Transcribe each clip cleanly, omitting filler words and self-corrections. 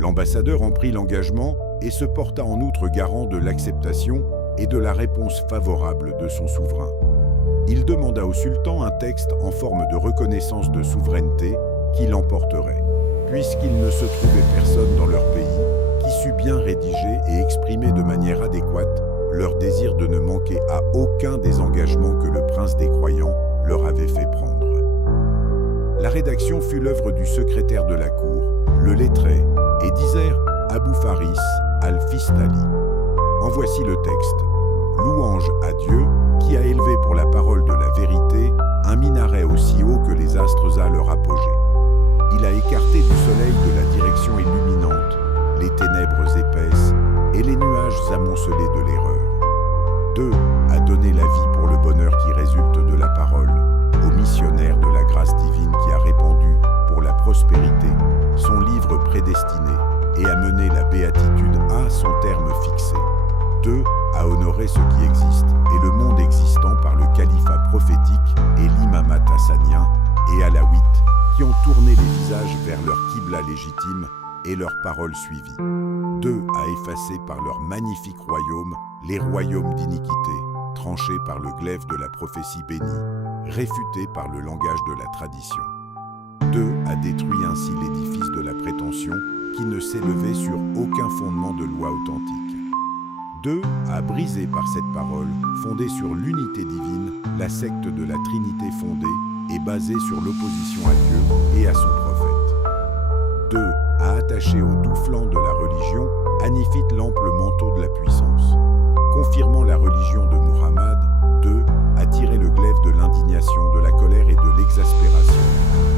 L'ambassadeur en prit l'engagement et se porta en outre garant de l'acceptation et de la réponse favorable de son souverain. Il demanda au sultan un texte en forme de reconnaissance de souveraineté qui l'emporterait, puisqu'il ne se trouvait personne dans leur pays qui sût bien rédiger et exprimer de manière adéquate leur désir de ne manquer à aucun des engagements que le prince des croyants leur avait fait prendre. La rédaction fut l'œuvre du secrétaire de la cour, le lettré, et Dizer Abou Faris al-Fistali. En voici le texte. Louange à Dieu qui a élevé pour la parole de la vérité un minaret aussi haut que les astres à leur apogée. Il a écarté du soleil de la direction illuminante les ténèbres épaisses et les nuages amoncelés de l'erreur. 2. A donné la vie pour le bonheur qui résulte de la parole, au missionnaire de la grâce divine qui a répandu, pour la prospérité, son livre prédestiné et a mené la béatitude à son terme fixé. 2. A honoré ce qui existe et le monde existant par le califat prophétique et l'imamat hassanien et alawite qui ont tourné les visages vers leur qibla légitime et leurs paroles suivies. 2. A effacé par leur magnifique royaume les royaumes d'iniquité, tranchés par le glaive de la prophétie bénie, réfutés par le langage de la tradition. 2. A détruit ainsi l'édifice de la prétention qui ne s'élevait sur aucun fondement de loi authentique. 2. A brisé par cette parole, fondée sur l'unité divine, la secte de la Trinité fondée et basée sur l'opposition à Dieu et à son prophète. 2. A attaché au doux flanc de la religion Hanifite l'ample manteau de la puissance. Confirmant la religion de Muhammad. 2. A tiré le glaive de l'indignation, de la colère et de l'exaspération.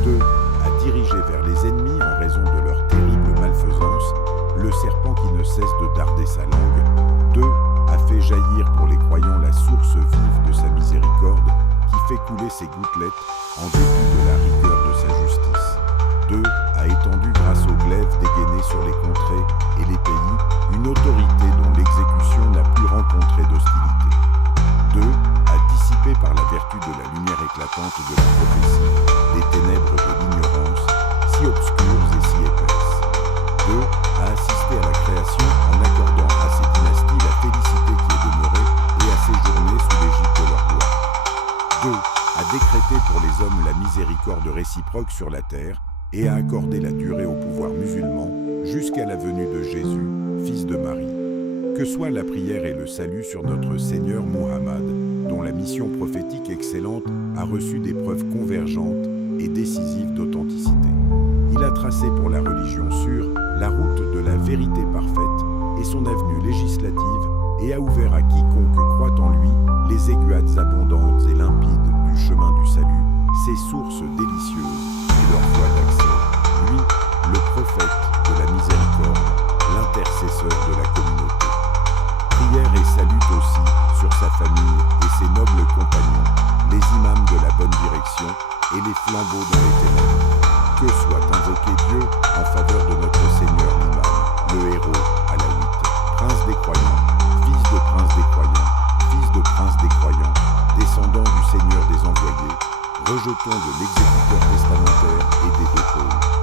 2. A dirigé vers les ennemis en raison de leur terrible malfaisance le serpent qui ne cesse de darder sa langue. 2. A fait jaillir pour les croyants la source vive de sa miséricorde qui fait couler ses gouttelettes en dépit de la rigueur de sa justice. 2. A étendu grâce au glaive dégainé sur les contrées et les pays une autorité dont l'exécution n'a plus rencontré d'hostilité. 2. A dissipé par la vertu de la lumière éclatante de la prophétie les ténèbres de l'ignorance, si obscures et si épaisses. 2. A assisté à la création en accordant à ces dynasties la félicité qui est demeurée et à séjourné sous l'égide de leur gloire. 2. A décrété pour les hommes la miséricorde réciproque sur la terre et a accordé la durée au pouvoir musulman jusqu'à la venue de Jésus, fils de Marie. Que soit la prière et le salut sur notre Seigneur Muhammad, dont la mission prophétique excellente a reçu des preuves convergentes et décisives d'authenticité. Il a tracé pour la religion sûre la route de la vérité parfaite et son avenue législative et a ouvert à quiconque croit en lui les aiguades abondantes et limpides du chemin du salut, ses sources délicieuses et leur voie d'accès. Lui, le prophète de la miséricorde, l'intercesseur de la communauté. Prière et salut aussi sur sa famille et ses nobles compagnons, les imams de la bonne direction et les flambeaux dans les ténèbres. Que soit invoqué Dieu en faveur de notre Seigneur l'imam, le héros alawite, prince des croyants, fils de prince des croyants, fils de prince des croyants, descendant du Seigneur des envoyés, rejeton de l'exécuteur testamentaire et des deux pôles.